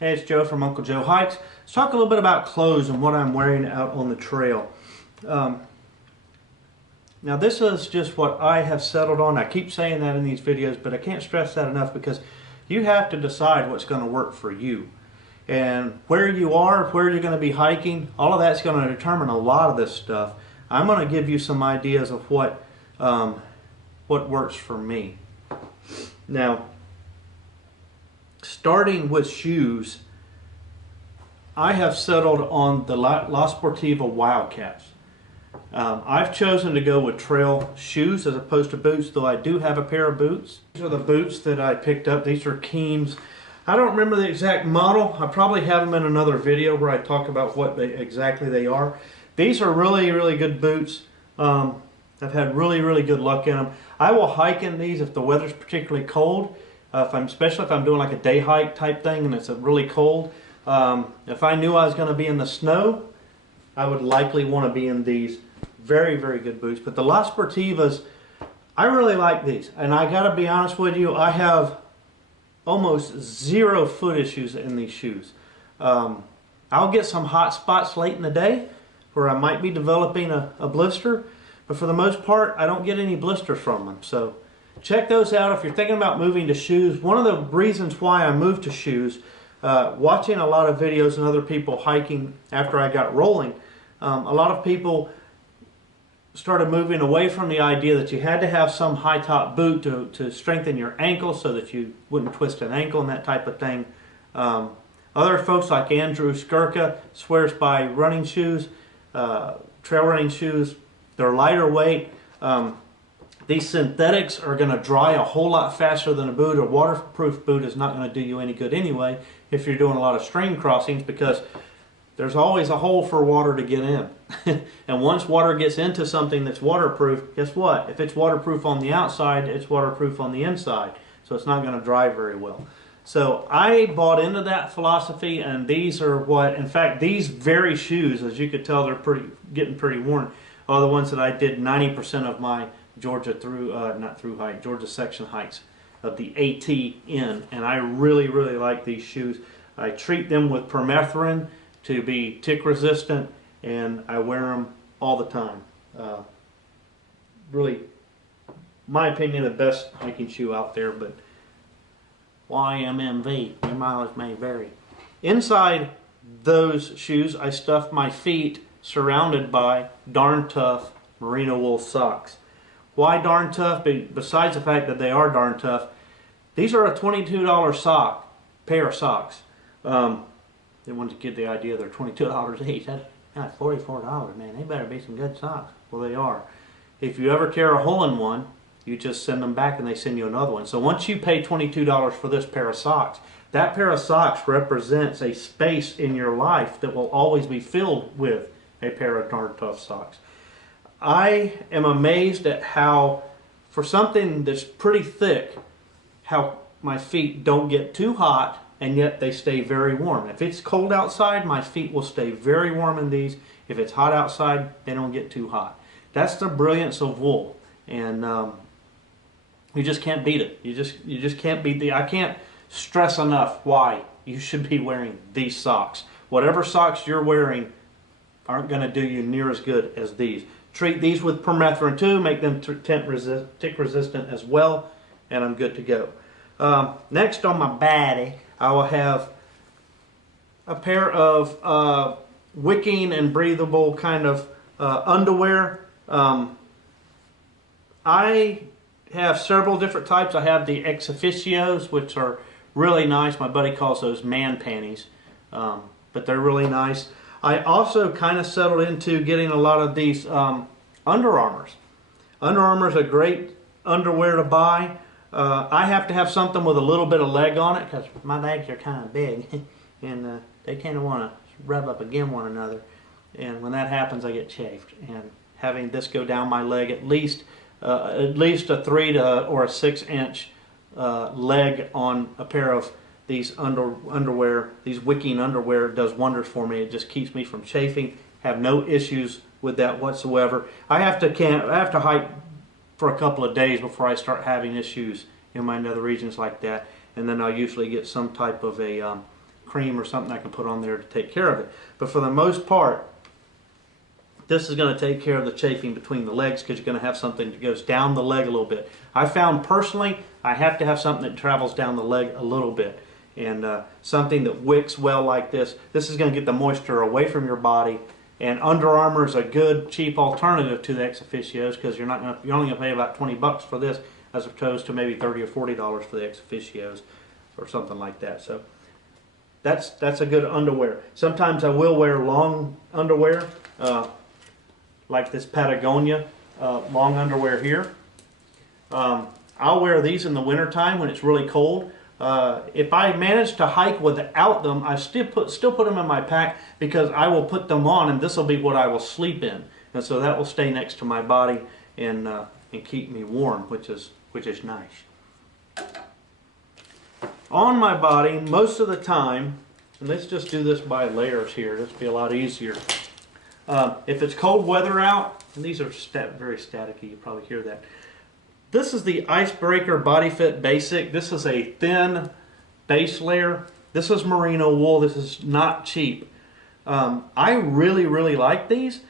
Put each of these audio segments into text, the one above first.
Hey, it's Joe from Uncle Joe Hikes. Let's talk a little bit about clothes and what I'm wearing out on the trail. Now this is just what I have settled on. I keep saying that in these videos, but I can't stress that enough because you have to decide what's going to work for you. And where you are, where you're going to be hiking, all of that's going to determine a lot of this stuff. I'm going to give you some ideas of what works for me. Now, starting with shoes, I have settled on the La Sportiva Wildcats. I've chosen to go with trail shoes as opposed to boots, though I do have a pair of boots. These are the boots that I picked up. These are Keams. I don't remember the exact model. I probably have them in another video where I talk about what exactly they are. These are really, really good boots. I've had really good luck in them. I will hike in these if the weather's particularly cold. Especially if I'm doing like a day hike type thing and it's really cold. If I knew I was going to be in the snow, I would likely want to be in these very good boots. But the La Sportivas, I really like these. And I got to be honest with you, I have almost zero foot issues in these shoes. I'll get some hot spots late in the day where I might be developing a blister. But for the most part, I don't get any blisters from them. So check those out if you're thinking about moving to shoes. One of the reasons why I moved to shoes, watching a lot of videos and other people hiking after I got rolling, a lot of people started moving away from the idea that you had to have some high top boot to strengthen your ankle so that you wouldn't twist an ankle and that type of thing. Other folks like Andrew Skirka swears by running shoes, trail running shoes. They're lighter weight. These synthetics are going to dry a whole lot faster than a boot. A waterproof boot is not going to do you any good anyway if you're doing a lot of stream crossings, because there's always a hole for water to get in. And once water gets into something that's waterproof, guess what? If it's waterproof on the outside, it's waterproof on the inside. So it's not going to dry very well. So I bought into that philosophy, and these are what, in fact, these very shoes, as you could tell, they're getting pretty worn, are the ones that I did 90% of my Georgia Georgia section hikes of the AT in, and I really like these shoes. I treat them with permethrin to be tick resistant, and I wear them all the time. Really, my opinion, the best hiking shoe out there, but YMMV, your mileage may vary. Inside those shoes, I stuff my feet surrounded by Darn Tough merino wool socks. Why Darn Tough? Besides the fact that they are darn tough, these are a $22 pair of socks. They wanted to get the idea they're $22 each. That's $44, man. They better be some good socks. Well, they are. If you ever tear a hole in one, you just send them back and they send you another one. So once you pay $22 for this pair of socks, that pair of socks represents a space in your life that will always be filled with a pair of Darn Tough socks. I am amazed at how, for something that's pretty thick, how my feet don't get too hot and yet they stay very warm. If it's cold outside, my feet will stay very warm in these. If it's hot outside, they don't get too hot. That's the brilliance of wool, and you just can't beat it. You just can't beat I can't stress enough why you should be wearing these socks. Whatever socks you're wearing aren't going to do you near as good as these. Treat these with permethrin too, make them tick resistant as well, and I'm good to go. Next on my body, I will have a pair of wicking and breathable kind of underwear. I have several different types. I have the ex officios, which are really nice. My buddy calls those man panties, but they're really nice. I also kind of settled into getting a lot of these Under Armours. Under Armour is a great underwear to buy. I have to have something with a little bit of leg on it because my legs are kind of big and they kind of want to rub up against one another. And when that happens, I get chafed. And having this go down my leg, at least a 3 or a 6 inch leg on a pair of these underwear, these wicking underwear, does wonders for me. It just keeps me from chafing. Have no issues with that whatsoever. I have to hike for a couple of days before I start having issues in my nether regions like that, and then I'll usually get some type of a cream or something I can put on there to take care of it. But for the most part, this is going to take care of the chafing between the legs, because you're going to have something that goes down the leg a little bit. I found personally I have to have something that travels down the leg a little bit, and something that wicks well like this. This is going to get the moisture away from your body. And Under Armour is a good cheap alternative to the ex officios, because you're only going to pay about 20 bucks for this, as opposed to maybe $30 or $40 for the ex officios or something like that. So that's a good underwear. Sometimes I will wear long underwear, like this Patagonia long underwear here. I'll wear these in the wintertime when it's really cold. If I manage to hike without them, I still put them in my pack, because I will put them on and this will be what I will sleep in, and so that will stay next to my body and keep me warm, which is nice. On my body most of the time, and let's just do this by layers here. This will be a lot easier. If it's cold weather out, and these are very staticky, you probably hear that. This is the Icebreaker Body Fit Basic. This is a thin base layer. This is merino wool. This is not cheap. I really like these,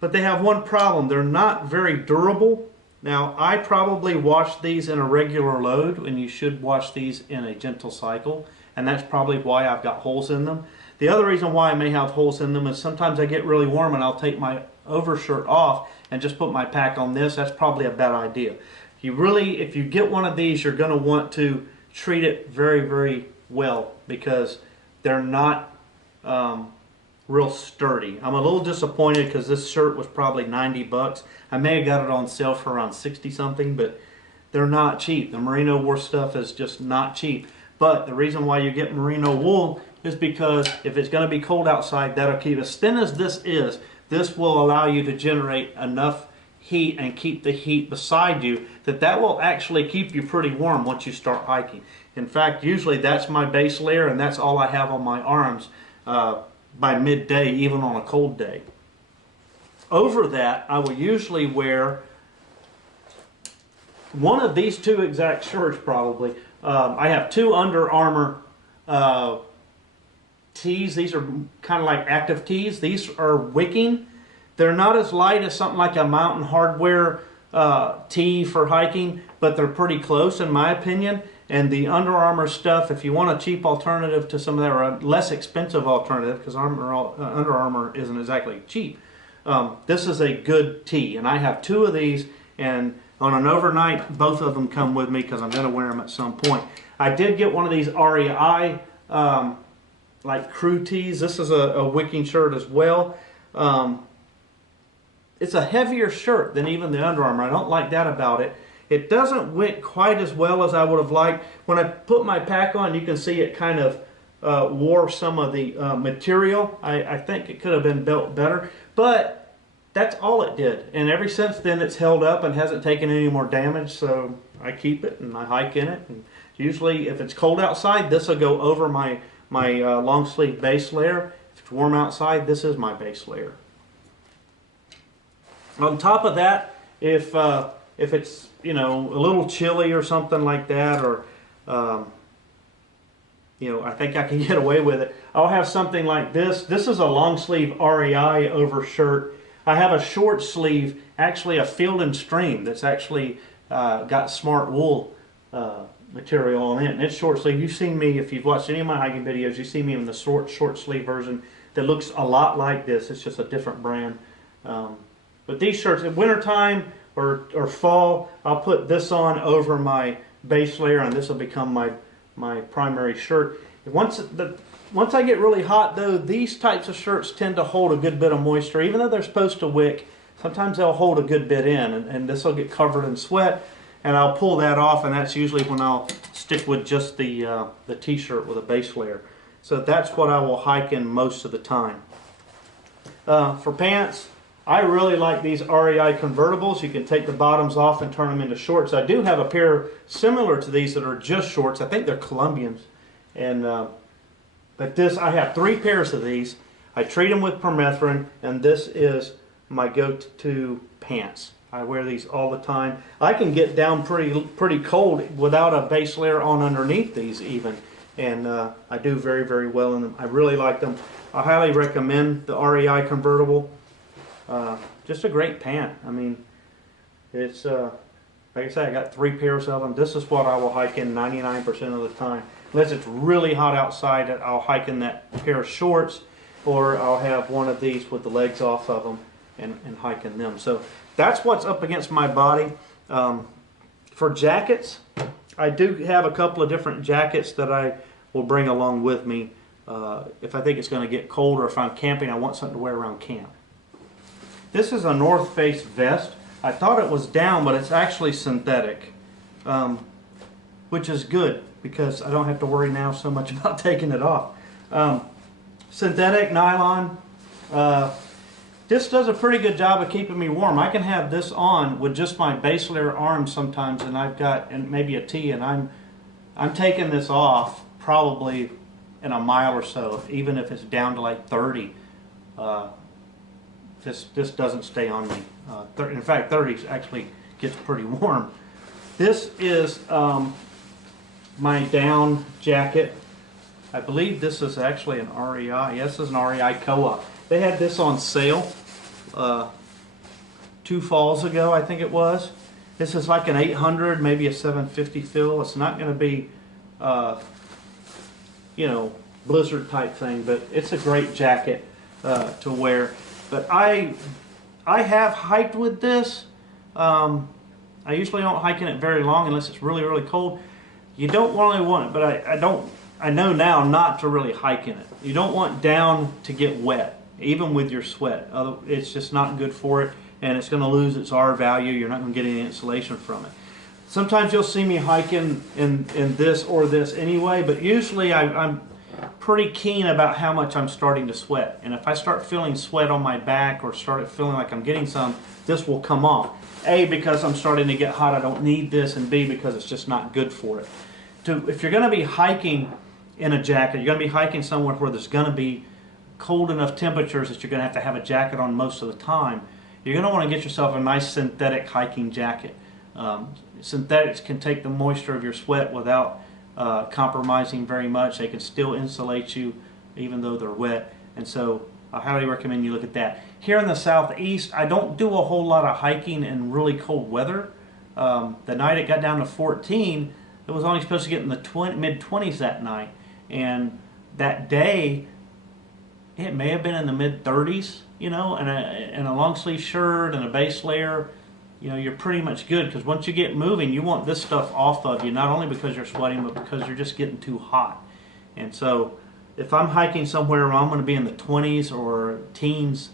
but they have one problem. They're not very durable. Now, I probably wash these in a regular load, and you should wash these in a gentle cycle, and that's probably why I've got holes in them. The other reason why I may have holes in them is sometimes I get really warm and I'll take my overshirt off and just put my pack on this. That's probably a bad idea. If you get one of these, you're going to want to treat it very well, because they're not real sturdy. I'm a little disappointed because this shirt was probably 90 bucks. I may have got it on sale for around 60 something, but they're not cheap. The merino wool stuff is just not cheap. But the reason why you get merino wool is because if it's going to be cold outside, that'll keep, as thin as this is, this will allow you to generate enough heat and keep the heat beside you that will actually keep you pretty warm once you start hiking. In fact, usually that's my base layer, and that's all I have on my arms by midday, even on a cold day. Over that, I will usually wear one of these two exact shirts probably. I have two Under Armour tees. These are kind of like active tees. These are wicking. They're not as light as something like a Mountain Hardwear tee for hiking, but they're pretty close in my opinion. And the Under Armour stuff, if you want a cheap alternative to some of that, or a less expensive alternative, because Under Armour isn't exactly cheap, this is a good tee. And I have two of these, and on an overnight, both of them come with me because I'm going to wear them at some point. I did get one of these REI like crew tees. This is a wicking shirt as well. It's a heavier shirt than even the Under Armour. I don't like that about it. It doesn't wick quite as well as I would have liked. When I put my pack on, you can see it kind of wore some of the material. I think it could have been built better, but that's all it did. And ever since then, it's held up and hasn't taken any more damage, so I keep it and I hike in it. And usually, if it's cold outside, this will go over my long sleeve base layer. If it's warm outside, this is my base layer. On top of that, if it's a little chilly or something like that, or I think I can get away with it, I'll have something like this. This is a long sleeve REI overshirt. I have a short sleeve, actually a Field & Stream, that's actually got smart wool material on it, and it's short sleeve. You've seen me, if you've watched any of my hiking videos, you see me in the short sleeve version that looks a lot like this. It's just a different brand. But these shirts, in wintertime or fall, I'll put this on over my base layer, and this will become my primary shirt. Once I get really hot, though, these types of shirts tend to hold a good bit of moisture. Even though they're supposed to wick, sometimes they'll hold a good bit in, and this will get covered in sweat, and I'll pull that off, and that's usually when I'll stick with just the t-shirt with a base layer. So that's what I will hike in most of the time. For pants, I really like these REI convertibles. You can take the bottoms off and turn them into shorts. I do have a pair similar to these that are just shorts. I think they're Colombians. And but I have 3 pairs of these. I treat them with permethrin, and this is my go-to pants. I wear these all the time. I can get down pretty cold without a base layer on underneath these even. and I do very, very well in them. I really like them. I highly recommend the REI convertible. Just a great pant. I mean, it's like I said, I got 3 pairs of them. This is what I will hike in 99% of the time. Unless it's really hot outside, I'll hike in that pair of shorts, or I'll have one of these with the legs off of them and hike in them. So that's what's up against my body. For jackets, I do have a couple of different jackets that I will bring along with me if I think it's going to get cold, or if I'm camping, I want something to wear around camp. This is a North Face vest. I thought it was down, but it's actually synthetic, which is good because I don't have to worry now so much about taking it off. Synthetic nylon. This does a pretty good job of keeping me warm. I can have this on with just my base layer arms sometimes, and I've got maybe a tee, and I'm taking this off probably in a mile or so, even if it's down to like 30. This doesn't stay on me. In fact, 30 actually gets pretty warm. This is my down jacket. I believe this is actually an REI. Yes, this is an REI Co-op. They had this on sale 2 falls ago, I think it was. This is like an 800, maybe a 750 fill. It's not going to be, you know, blizzard type thing, but it's a great jacket to wear. But I have hiked with this. I usually don't hike in it very long unless it's really, really cold. You don't really want it, but I know now not to really hike in it. You don't want down to get wet, even with your sweat. It's just not good for it, and it's going to lose its R value. You're not going to get any insulation from it. Sometimes you'll see me hiking in this or this anyway, but usually I'm pretty keen about how much I'm starting to sweat. And if I start feeling sweat on my back or start feeling like I'm getting some, this will come off. A, because I'm starting to get hot, I don't need this, and B, because it's just not good for it. If you're going to be hiking in a jacket, you're going to be hiking somewhere where there's going to be cold enough temperatures that you're going to have a jacket on most of the time, you're going to want to get yourself a nice synthetic hiking jacket. Synthetics can take the moisture of your sweat without compromising very much. They can still insulate you even though they're wet, and so I highly recommend you look at that. Here in the southeast, I don't do a whole lot of hiking in really cold weather. The night it got down to 14, it was only supposed to get in the mid-20s that night, and that day it may have been in the mid-30s, you know, and a long sleeve shirt and a base layer, you know, you're pretty much good, because once you get moving, you want this stuff off of you, not only because you're sweating, but because you're just getting too hot. And so if I'm hiking somewhere where I'm going to be in the 20s or teens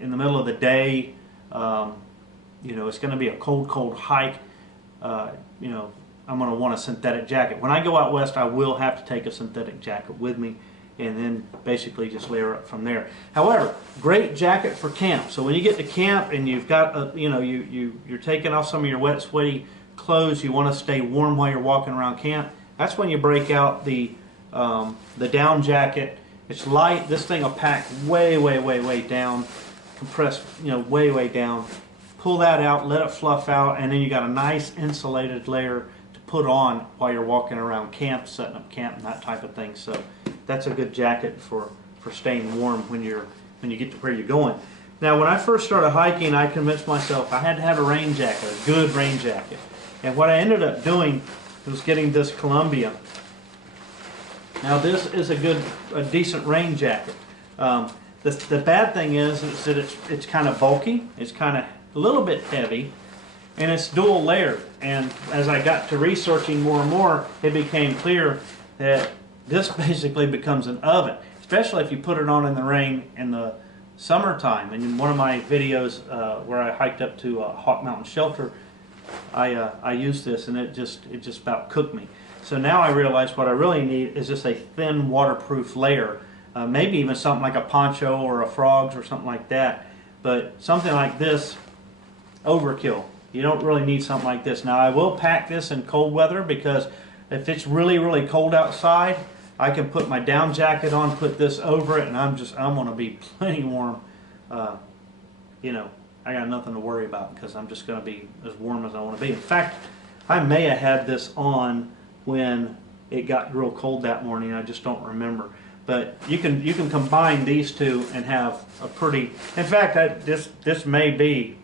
in the middle of the day, you know, it's going to be a cold, cold hike, you know, I'm going to want a synthetic jacket. When I go out west, I will have to take a synthetic jacket with me, and then basically just layer up from there. However, great jacket for camp. So when you get to camp and you've got, you know, you're taking off some of your wet, sweaty clothes, you want to stay warm while you're walking around camp, that's when you break out the down jacket. It's light. This thing will pack way, way, way, way down, compressed, you know, way, way down. Pull that out, let it fluff out, and then you got a nice insulated layer to put on while you're walking around camp, setting up camp, and that type of thing. So that's a good jacket for staying warm when you get to where you're going. Now, when I first started hiking, I convinced myself I had to have a rain jacket, a good rain jacket. And what I ended up doing was getting this Columbia. Now, this is a decent rain jacket. The bad thing is that it's kind of bulky. It's kind of a little bit heavy, and it's dual layered. And as I got to researching more and more, it became clear that this basically becomes an oven, especially if you put it on in the rain in the summertime. And in one of my videos where I hiked up to Hawk Mountain Shelter, I used this, and it just about cooked me. So now I realize what I really need is just a thin waterproof layer, maybe even something like a poncho or a frogs or something like that. But something like this, overkill. You don't really need something like this. Now, I will pack this in cold weather, because if it's really, really cold outside, I can put my down jacket on, put this over it, and I'm going to be plenty warm. You know, I got nothing to worry about, because I'm just going to be as warm as I want to be. In fact, I may have had this on when it got real cold that morning. I just don't remember. But you can combine these two and have a pretty. In fact, this may be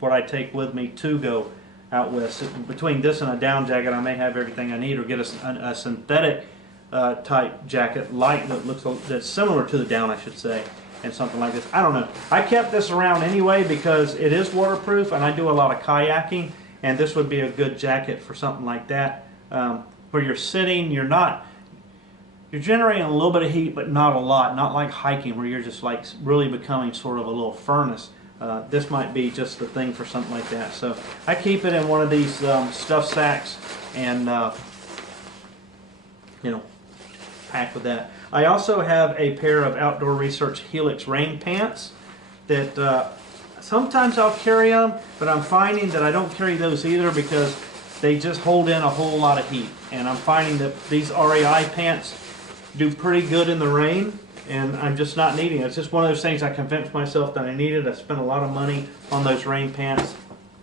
what I take with me to go out with. Between this and a down jacket, I may have everything I need, or get a synthetic type jacket, light that's similar to the down, I should say, and something like this. I don't know. I kept this around anyway because it is waterproof, and I do a lot of kayaking, and this would be a good jacket for something like that, where you're sitting, you're generating a little bit of heat, but not a lot. Not like hiking where you're just like really becoming sort of a little furnace. This might be just the thing for something like that. So I keep it in one of these stuff sacks and pack with that. I also have a pair of Outdoor Research Helix rain pants that sometimes I'll carry them, but I'm finding that I don't carry those either because they just hold in a whole lot of heat. And I'm finding that these REI pants do pretty good in the rain, and I'm just not needing it. It's just one of those things I convinced myself that I needed. I spent a lot of money on those rain pants,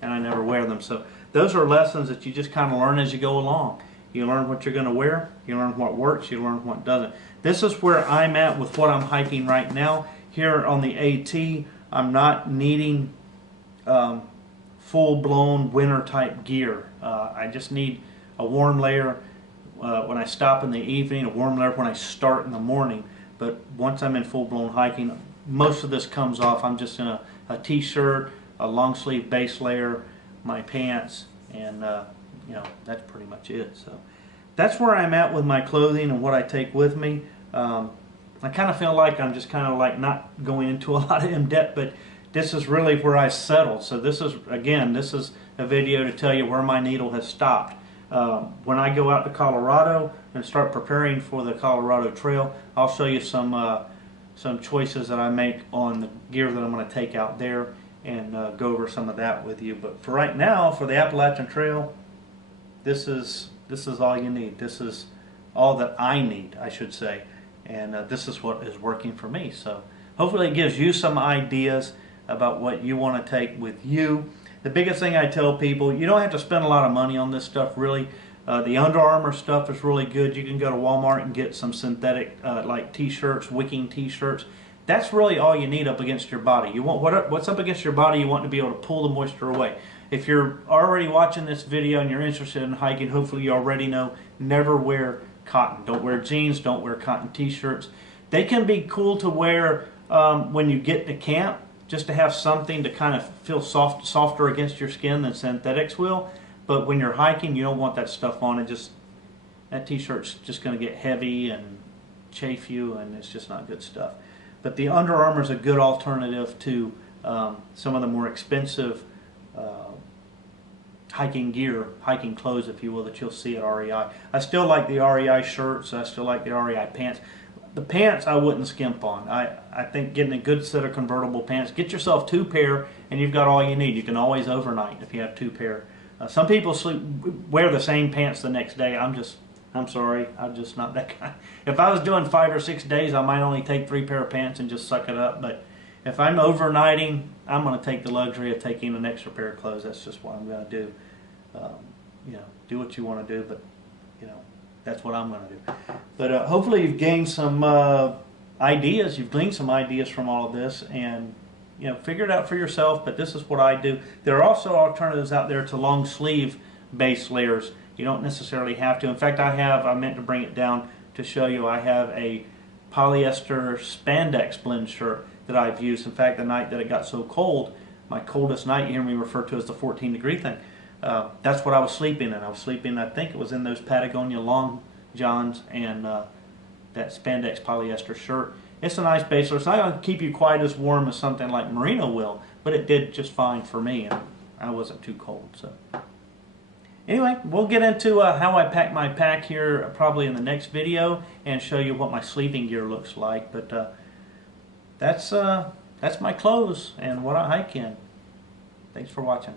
and I never wear them. So those are lessons that you just kind of learn as you go along. You learn what you're going to wear, you learn what works, you learn what doesn't. This is where I'm at with what I'm hiking right now. Here on the AT, I'm not needing full-blown winter-type gear. I just need a warm layer when I stop in the evening, a warm layer when I start in the morning. But once I'm in full-blown hiking, most of this comes off. I'm just in a t-shirt, a long-sleeve base layer, my pants, and that's pretty much it. So that's where I'm at with my clothing and what I take with me. I kind of feel like I'm just kind of like not going into a lot of in-depth, but this is really where I settled. So this is a video to tell you where my needle has stopped. When I go out to Colorado and start preparing for the Colorado Trail, I'll show you some choices that I make on the gear that I'm going to take out there, and go over some of that with you. But for right now, for the Appalachian Trail, this is all you need. This is all that I need, I should say, and this is what is working for me. So hopefully it gives you some ideas about what you want to take with you. The biggest thing I tell people, you don't have to spend a lot of money on this stuff, really. The Under Armour stuff is really good. You can go to Walmart and get some synthetic like t-shirts, wicking t-shirts. That's really all you need up against your body. You want what's up against your body, you want to be able to pull the moisture away. If you're already watching this video and you're interested in hiking, hopefully you already know, never wear cotton. Don't wear jeans, don't wear cotton t-shirts. They can be cool to wear when you get to camp, just to have something to kind of feel softer against your skin than synthetics will. But when you're hiking, you don't want that stuff on. That t-shirt's just going to get heavy and chafe you, and it's just not good stuff. But the Under Armour is a good alternative to some of the more expensive hiking gear, hiking clothes, if you will, that you'll see at REI. I still like the REI shirts. I still like the REI pants. The pants I wouldn't skimp on. I think getting a good set of convertible pants, get yourself 2 pair and you've got all you need. You can always overnight if you have 2 pair. Some people wear the same pants the next day. I'm sorry, I'm just not that guy. If I was doing 5 or 6 days, I might only take 3 pair of pants and just suck it up. But if I'm overnighting, I'm going to take the luxury of taking an extra pair of clothes. That's just what I'm going to do. Do what you want to do, but that's what I'm going to do. But hopefully you've gained some ideas. You've gleaned some ideas from all of this, and figure it out for yourself. But this is what I do. There are also alternatives out there to long sleeve base layers. You don't necessarily have to. In fact, I meant to bring it down to show you. I have a polyester spandex blend shirt that I've used. In fact, the night that it got so cold, my coldest night, you hear me refer to as the 14-degree thing. That's what I was sleeping in. I was sleeping, I think it was in those Patagonia long johns and that spandex polyester shirt. It's a nice base layer. It's not going to keep you quite as warm as something like merino will, but it did just fine for me, and I wasn't too cold. So anyway, we'll get into how I pack my pack here probably in the next video and show you what my sleeping gear looks like. But that's my clothes and what I hike in. Thanks for watching.